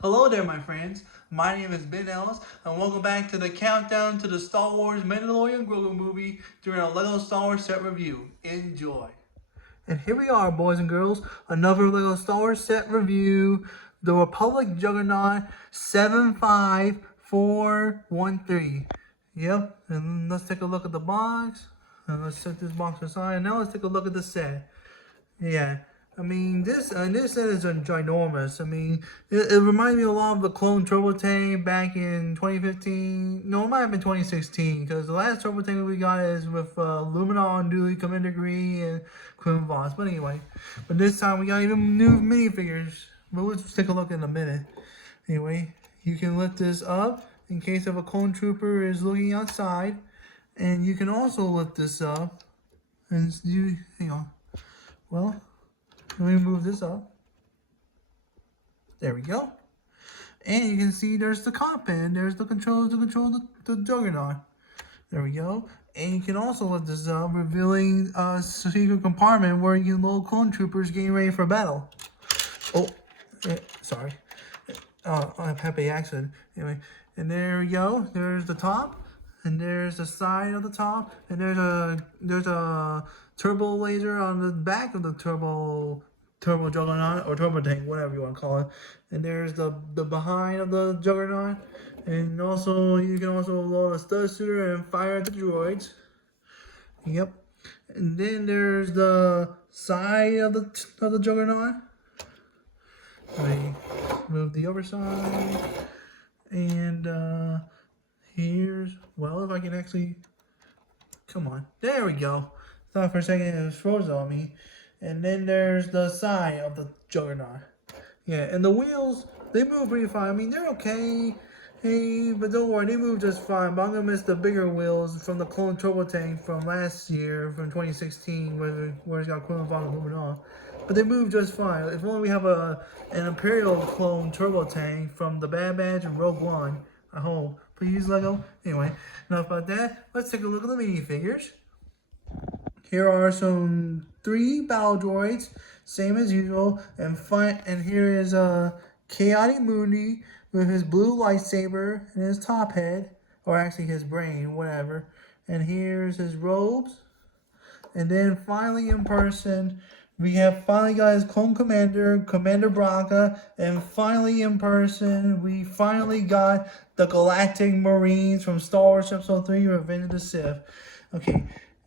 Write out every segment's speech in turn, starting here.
Hello there, my friends. My name is Ben Ellis, and welcome back to the countdown to the Star Wars Mandalorian grogu movie during a LEGO Star Wars set review. Enjoy. And here we are, boys and girls, another LEGO Star Wars set review. The Republic Juggernaut 75413. Yep, and let's take a look at the box. And let's set this box aside. Now let's take a look at the set. Yeah. I mean, this set is ginormous. I mean, it reminds me a lot of the clone turbo tank back in 2015. No, it might have been 2016, because the last turbo tank we got is with Luminar, Dewey, Commander Gree, and Quinn Voss. But anyway, but this time we got even new minifigures. But let's take a look in a minute. Anyway, you can lift this up in case of a clone trooper is looking outside, and you can also lift this up and hang on. Well, let me move this up. There we go. And you can see there's the cockpit. There's the controls to control the juggernaut. There we go. And you can also lift this up, revealing a secret compartment where you can load clone troopers getting ready for battle. Oh, sorry. I'm happy accident. Anyway, and there we go. There's the top. And there's the side of the top, and there's a turbo laser on the back of the turbo juggernaut or turbo tank, whatever you want to call it. And there's the behind of the juggernaut, and also you can also load a stud shooter and fire at the droids. Yep. And then there's the side of the juggernaut. Let me move the other side, and here's, well, if I can actually, come on, there we go. Thought for a second it was frozen on me. And then there's the side of the juggernaut. Yeah, and the wheels, they move pretty fine. I mean, they're okay, hey, but don't worry, they move just fine. But I'm gonna miss the bigger wheels from the clone turbo tank from last year, from 2016, where it's got Quinn Voss moving on. But they move just fine. If only we have an Imperial clone turbo tank from the Bad Batch and Rogue One. I hope. Please, LEGO. Anyway, enough about that. Let's take a look at the minifigures. Here are some 3 battle droids, same as usual. And here is ki-aid-Mundi with his blue lightsaber and his top head, or actually his brain, whatever. And here's his robes. And then finally in person, we have finally got his clone commander, Commander Braca, and finally in person, we finally got the Galactic Marines from Star Wars Episode 3, Revenge of the Sith. Okay,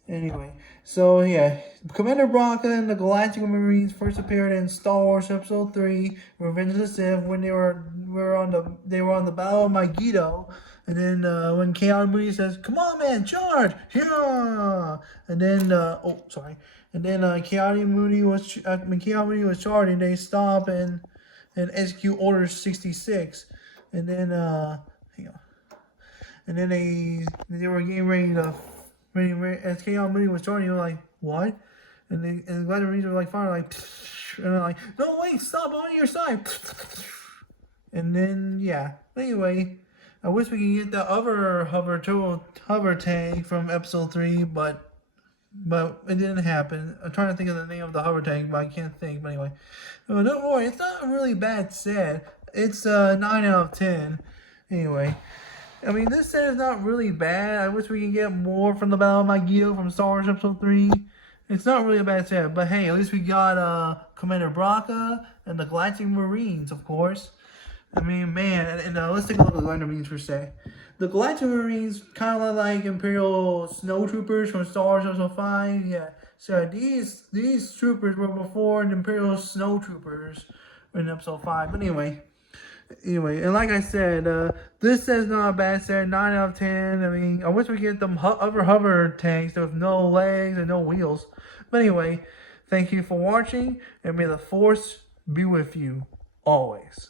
anyway, so yeah, Commander Braca and the Galactic Marines first appeared in Star Wars Episode 3, Revenge of the Sith, when they were on the Battle of Megiddo. And then when ki-aid-Mundi says, "Come on, man, charge!" Yeah. And then And then ki-aid-Mundi was when ki-aid-Mundi was charging, they stop and execute Order 66. And then hang on. And then they were getting ready to as ki-aid-Mundi was charging, they were like, "What?" And the Galactic Marines were like fire like, and they're like, "No, wait, stop on your side." And then yeah. Anyway, I wish we could get the other hover tank from Episode 3, but it didn't happen. I'm trying to think of the name of the hover tank, but I can't think. But anyway, don't worry, it's not a really bad set. It's 9 out of 10. Anyway, I mean, this set is not really bad. I wish we could get more from the Battle of Megiddo from Star Wars Episode 3. It's not really a bad set, but hey, at least we got Commander Braca and the Galactic Marines, of course. I mean, man, and let's take a look at the Galactic Marines per se. The Galactic Marines kind of look like Imperial snowtroopers from Star Wars Episode 5. Yeah, so these troopers were before the Imperial snowtroopers in Episode 5. But anyway, and like I said, this set's not a bad set. 9 out of 10. I mean, I wish we could get them other hover tanks with no legs and no wheels. But anyway, thank you for watching, and may the Force be with you always.